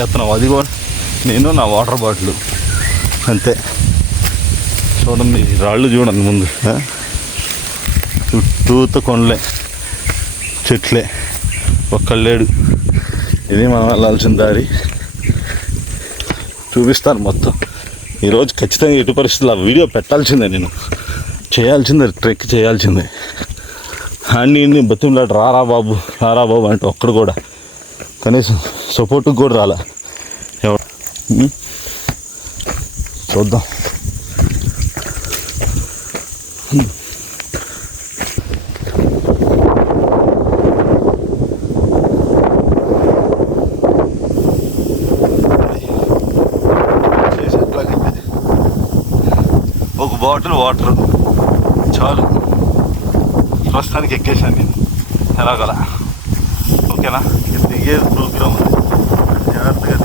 చేస్తున్నావు అది కూడా నేను నా వాటర్ బాటిల్ అంతే. చూడండి రాళ్ళు చూడండి ముందు చుట్టూతో కొండలే చెట్లే ఒక్కళ్ళేడు. ఇది మనం వెళ్ళాల్సిన దారి చూపిస్తాను మొత్తం. ఈరోజు ఖచ్చితంగా ఎటు పరిస్థితుల్లో వీడియో పెట్టాల్సిందే, నేను చేయాల్సిందే, ట్రెక్ చేయాల్సిందే. అన్నీ బతిమలాడు రారా బాబు అంటే ఒక్కడు కూడా కనీసం సపోర్ట్కి కూడా రాలా. చూద్దాం. ఒక బాటిల్ వాటర్ చాలు, ప్రస్తుతానికి ఎక్కేసాను నేను ఎలాగలా. ఓకేనా? దిగే ప్రోగ్రామ్ ఉంది, జాగ్రత్తగా